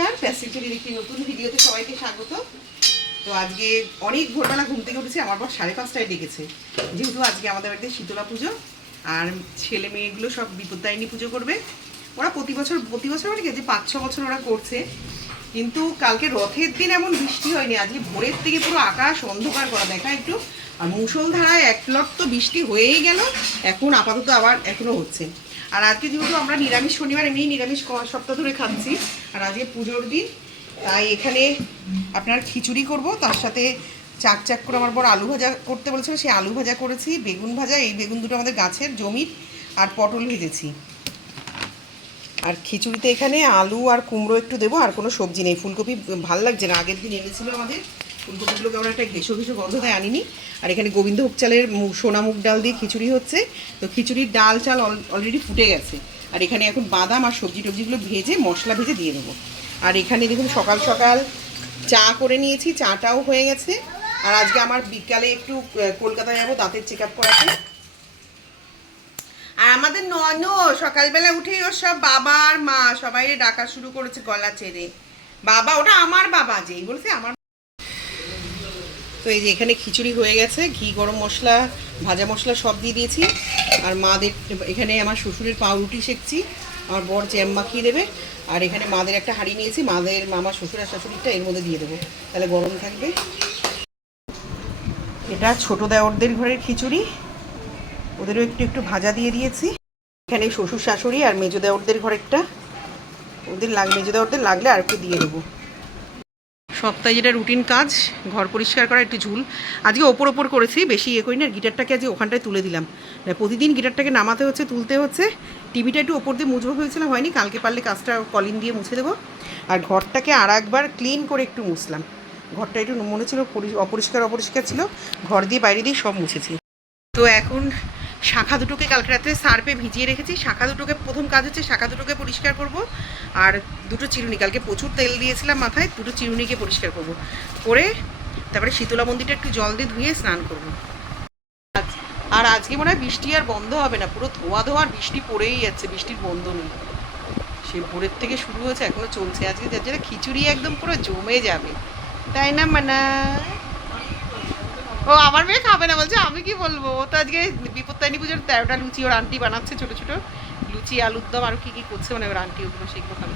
নমস্কার, প্যাসিফিকের একটি নতুন ভিডিওতে সবাইকে স্বাগত। তো আজকে অনেক ভোরবেলা ঘুম থেকে উঠেছি, আমার পর 5:30টায় ডেকেছে, যেহেতু আজকে আমাদের বাড়িতে শীতলা পুজো আর ছেলে মেয়েগুলো সব বিপত্তারিণী পুজো করবে। ওরা প্রতি বছর মানে যে 5-6 বছর ওরা করছে, কিন্তু কালকে রথের দিন এমন বৃষ্টি হয়নি। আজকে ভোরের থেকে পুরো আকাশ অন্ধকার করা দেখা একটু, আর মুষলধারায় এক লট তো বৃষ্টি হয়েই গেল, এখন আপাতত আবার এখনো হচ্ছে। আর আজকে যেহেতু আমরা নিরামিষ শনিবার, এমনি নিরামিষ সপ্তাহ ধরে খাচ্ছি, আর আজকে পুজোর দিন, তাই এখানে আপনার খিচুড়ি করব, তার সাথে চাক চাক করে আমার বড় আলু ভাজা করতে বলেছিল, সেই আলু ভাজা করেছি, বেগুন ভাজা, এই বেগুন দুটো আমাদের গাছের জমির, আর পটল ভেজেছি। আর খিচুড়িতে এখানে আলু আর কুমড়ো একটু দেবো, আর কোনো সবজি নেই। ফুলকপি ভাল লাগছে না, আগের দিন এনেছিল আমাদের ফুলকপিগুলোকে, আমরা একটা ঘেঁষো ঘেঁষো গন্ধ দেয় আনিনি। আর এখানে গোবিন্দভোগ চালের সোনা মুগ ডাল দিয়ে খিচুড়ি হচ্ছে। তো খিচুড়ির ডাল চাল অলরেডি ফুটে গেছে, আর এখানে এখন বাদাম আর সবজি টবজিগুলো ভেজে মশলা ভেজে দিয়ে দেবো। আর এখানে দেখুন সকাল সকাল চা করে নিয়েছি, চাটাও হয়ে গেছে। আর আজকে আমার বিকালে একটু কলকাতা যাবো দাঁতের চেক আপ করাতে। আর আমাদের নন সকালবেলা উঠেই ওর সব বাবা আর মা সবাই ডাকা শুরু করেছে গলা ছেড়ে, বাবা, ওটা আমার বাবা, যেই বলছে আমার। তো এই যে এখানে খিচুড়ি হয়ে গেছে, ঘি গরম মশলা ভাজা মশলা সব দিয়ে দিয়েছি। আর মাদের এখানে আমার শ্বশুরের পাউরুটি সেঁকছি, আমার বর জ্যাম মাখিয়ে দেবে। আর এখানে মাদের একটা হাঁড়ি নিয়েছি, মাদের মামা শ্বশুর আর শাশুড়িটা এর মধ্যে দিয়ে দেবো, তাহলে গরম থাকবে। এটা ছোটো দেওরদের ঘরের খিচুড়ি, ওদেরও একটু একটু ভাজা দিয়ে দিয়েছি। এখানে শ্বশুর শাশুড়ি আর মেজো দেওরদের ঘরেরটা, মেজো দেওরদের লাগলে আর একটু দিয়ে দেবো। সপ্তাহে যেটা রুটিন কাজ, ঘর পরিষ্কার করা, একটু ঝুল আজকে ওপর করেছি, বেশি ইয়ে করি না। গিটারটাকে আজকে ওখানটায় তুলে দিলাম, প্রতিদিন গিটারটাকে নামাতে হচ্ছে, তুলতে হচ্ছে। টিভিটা একটু ওপর দিয়ে মুছবো ভেবেছিলাম, হয়নি। কালকে পারলে কাজটা কলিন দিয়ে মুছে দেবো। আর ঘরটাকে আর একবার ক্লিন করে একটু মুছলাম। ঘরটা একটু মনে ছিল অপরিষ্কার ছিল, ঘর দিয়ে বাইরে দিয়ে সব মুছেছি। তো এখন শাখা দুটোকে কালকে রাত্রে সার্ফে ভিজিয়ে রেখেছি, শাখা দুটোকে প্রথম কাজ হচ্ছে শাখা দুটোকে পরিষ্কার করব। আর দুটো চিরুনি, কালকে প্রচুর তেল দিয়েছিলাম মাথায়, দুটো চিরুনিকে পরিষ্কার করব করে তারপরে শীতলা মন্দিরটা একটু জল দিয়ে ধুয়ে স্নান করব। আর আজকে মনে হয় বৃষ্টি আর বন্ধ হবে না, পুরো ধোয়া আর বৃষ্টি পড়েই যাচ্ছে, বৃষ্টির বন্ধ নেই। সে ভোরের থেকে শুরু হয়েছে, এখনো চলছে। আজকে যার জন্য খিচুড়ি একদম পুরো জমে যাবে, তাই না মানা? ও আমার মেয়ে খাবে না বলছে, আমি কি বলবো। ও তো আজকে বিপত্তারিণী পুজোর 13টা লুচি ওর আন্টি বানাচ্ছে, ছোটো ছোটো লুচি, আলুর দম, আর কি করছে মানে ওর আন্টি, ওগুলো সেগুলো খাবে।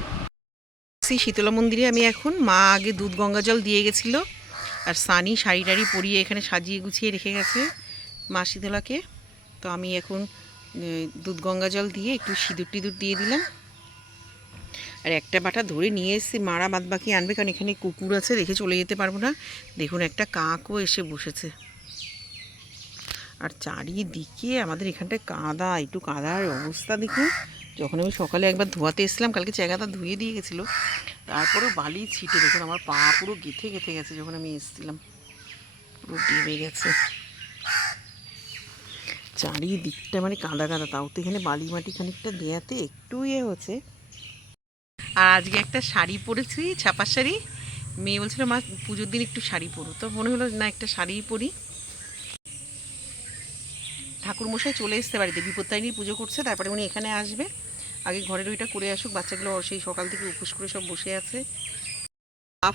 শীতলা মন্দিরে আমি এখন, মা আগে দুধ গঙ্গা জল দিয়ে গেছিলো, আর সানি শাড়ি টাড়ি পরিয়ে এখানে সাজিয়ে গুছিয়ে রেখে গেছে মা শীতলাকে। তো আমি এখন দুধ গঙ্গা জল দিয়ে একটু সিঁদুর টিঁদুর দিয়ে দিলাম। আর একটা বাটা ধরে নিয়ে এসেছি, মারা বাদ বাকি আনবে, কারণ এখানে কুকুর আছে, রেখে চলে যেতে পারবো না। দেখুন একটা কাকও এসে বসেছে। আর চারিদিকে আমাদের এখানটায় কাদা, একটু কাদার অবস্থা দেখুন। যখন আমি সকালে একবার ধোয়াতে এসেছিলাম, কালকে জায়গাটা ধুয়ে দিয়ে গেছিলো, তারপরেও বালি ছিটে দেখুন আমার পা পুরো গেঁথে গেছে। যখন আমি এসেছিলাম পুরো ডেবে গেছে চারিদিকটা, মানে কাদা, তাও তো এখানে বালি মাটি খানিকটা দেয়াতে একটু ইয়ে হচ্ছে। আর আজকে একটা শাড়ি পরেছি, ছাপার শাড়ি। মেয়ে বলছিল মা পুজোর দিন একটু শাড়ি পরো, তো মনে হলো না একটা শাড়িই পরি। ঠাকুরমশাই চলে এসছে বাড়িতে, বিপত্তারিণী পুজো করছে, তারপরে উনি এখানে আসবে। আগে ঘরের ওইটা করে আসুক, বাচ্চাগুলো সেই সকাল থেকে উপোস করে সব বসে আছে।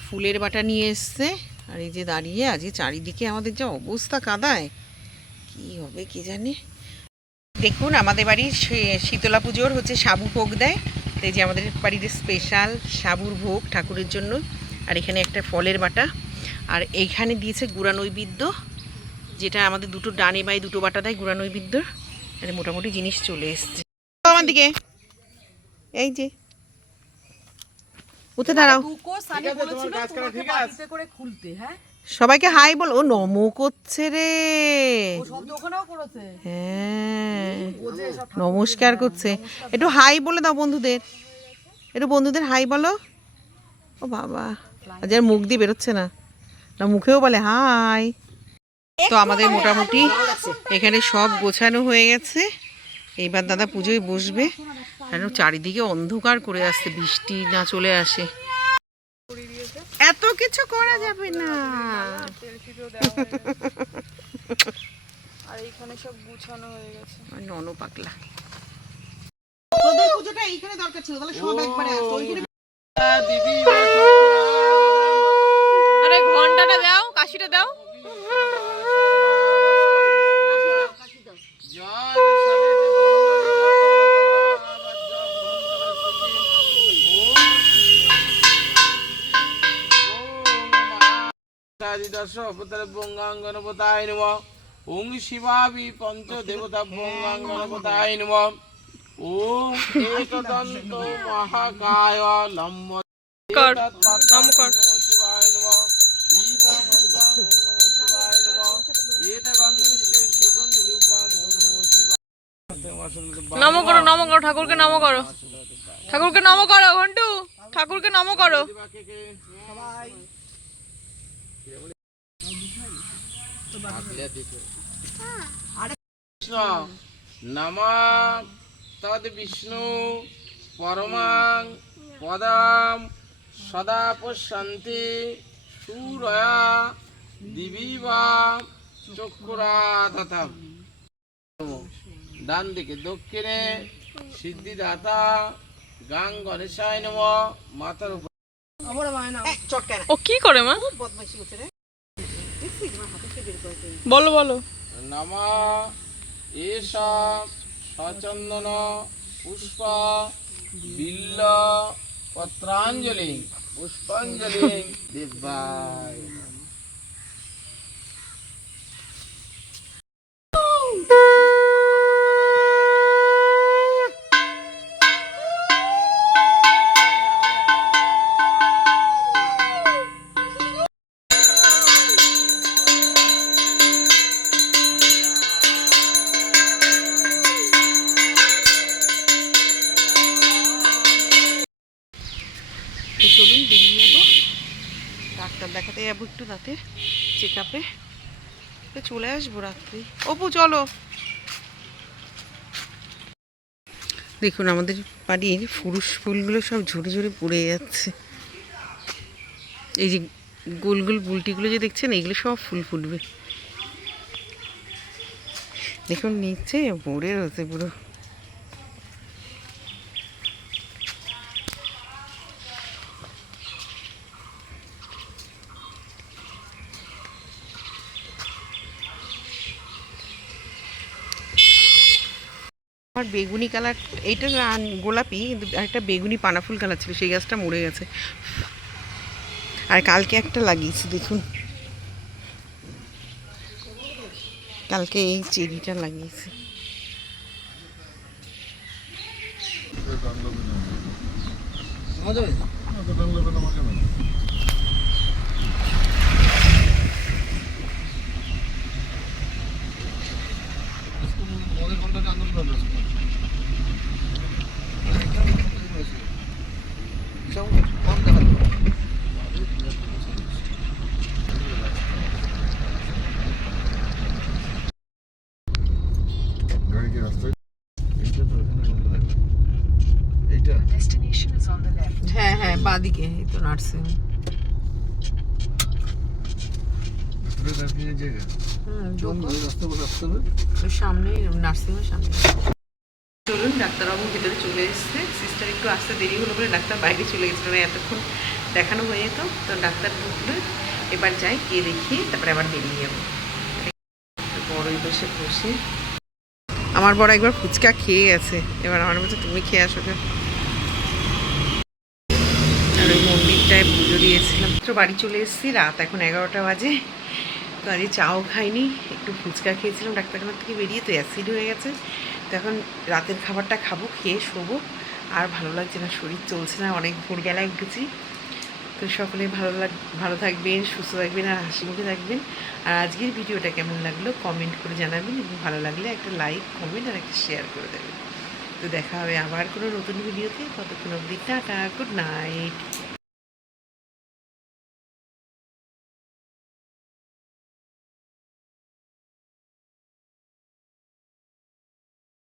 ফুলের বাটা নিয়ে এসছে, আর এই যে দাঁড়িয়ে, আজকে চারিদিকে আমাদের যা অবস্থা কাদায়, কি হবে কে জানে। দেখুন আমাদের বাড়ির শীতলা পুজোর হচ্ছে সাবু ভোগ দেয়, তো এই যে আমাদের বাড়ির স্পেশাল সাবুর ভোগ ঠাকুরের জন্য। আর এখানে একটা ফলের বাটা, আর এইখানে দিয়েছে গুঁড়া নৈবেদ্য, যেটা আমাদের দুটো ডানে বাই দুটো বাটা দেয় গুঁড়া নৈবেদ্য। এটা মোটামুটি জিনিস চলে এসছে আমার দিকে। এই যে উঠে দাঁড়াও, সবাইকে হাই বল। ও নমো করছে রে, হ্যাঁ নমস্কার করছে। একটু হাই বলে দাও বন্ধুদের, একটু বন্ধুদের হাই বলো। ও বাবা, আজ আর মুখ দিয়ে বেরোচ্ছে না, না মুখেও বলে হাই। তো আমাদের মোটামুটি এখানে সব গোছানো হয়ে গেছে, এইবার দাদা পুজোয় বসবে। কেন চারিদিকে অন্ধকার করে আসছে, বৃষ্টি না চলে আসে। এত কিছু করা যাবে না, আর এইখানে সব গুছানো হয়ে গেছে। ননো পাগলা, তোদের পুজোটা এইখানে দরকার ছিল, তাহলে সব একবারে আসতো। ওইখানে আরে ঘন্টাটা দাও, কাশিটা দাও। গণপতায় নমঃ। ওং শিবাবি পঞ্চদেবতা গণপতায় নমঃ। ওম একদন্ত মহাকায় লম্ব কর নাম কর। শিবায় নমঃ। ঈদমর্ধং নমঃ শিবায় নমঃ। এতগন্ধস্যে সুগন্ধিরূপং নমঃ শিবায়। নম করো, নম করো, ঠাকুরকে নম করো, ঠাকুরকে নম করো, ঘন্টু ঠাকুরকে নম করো। নমঃ তদ বিষ্ণু পরমাং পদম সদা পশ্যন্তি সূরয়া দিবিবা চক্ষুরাধতা। ডান দিকে দক্ষিণে সিদ্ধিদাতা গাং গণেশায় নমঃ। মাথার উপর ও কি করে মা? বলো বলো। নমঃ এষ সচন্দন পুষ্প বিল্ল পত্রাঞ্জলি পুষ্পাঞ্জলি দিব্যায়। তো চলুন বেরিয়ে যাবো, ডাক্তার দেখাতে যাবো একটু দাঁতে চেক আপে, চলে আসবো রাত্রি। অপু চলো। দেখুন আমাদের বাড়ির পুরুষ ফুলগুলো সব ঝরে ঝরে পড়ে যাচ্ছে। এই যে গোল গোল বুলটিগুলো যে দেখছেন, এইগুলো সব ফুল ফুটবে। দেখুন নিচে ভরে রয়েছে পুরো। আমার বেগুনি কালার, এইটা গোলাপি, কিন্তু একটা বেগুনি পানাফুল কালার ছিল, সেই গাছটা মরে গেছে। আর কালকে একটা লাগিয়েছি দেখুন, কালকে এই চেরিটা লাগিয়েছি। হ্যাঁ হ্যাঁ, বাদিকে এই তো নার্সিং। সামনে নার্সিংয়ের সামনে। চলুন, ডাক্তারবাবু ভিতরে চলে এসছে। সিস্টার একটু আসতে দেরি হলো বলে ডাক্তার বাইরে চলে গেছিলো, এতক্ষণ দেখানো হয়ে যেত। তো ডাক্তার ঢুকলে এবার যাই, গিয়ে দেখিয়ে তারপরে আবার বেরিয়ে যাবো। বড়ই বসে বসে আমার বড় একবার ফুচকা খেয়ে গেছে, এবার আমার বলছে তুমি খেয়ে আসো। আর ওই মন্দিরটায় পুজো দিয়েছিলাম। তো বাড়ি চলে এসেছি, রাত এখন 11টা বাজে। তো আজকে চাও খাইনি, একটু ফুচকা খেয়েছিলাম ডাক্তারখানার থেকে বেরিয়ে, তো অ্যাসিড হয়ে গেছে। তো এখন রাতের খাবারটা খাবো, খেয়ে শোবো। আর ভালো লাগছে না, শরীর চলছে না, অনেক ভোরবেলায় উঠেছি। তো সকলে ভালো থাকবেন, সুস্থ থাকবেন আর হাসি মুখে থাকবেন। আর আজকের ভিডিওটা কেমন লাগলো কমেন্ট করে জানাবেন, এবং ভালো লাগলে একটা লাইক, কমেন্ট আর একটা শেয়ার করে দেবেন। তো দেখা হবে আবার কোনো নতুন ভিডিওতে। ততক্ষণ অবধি টাটা, গুড নাইট।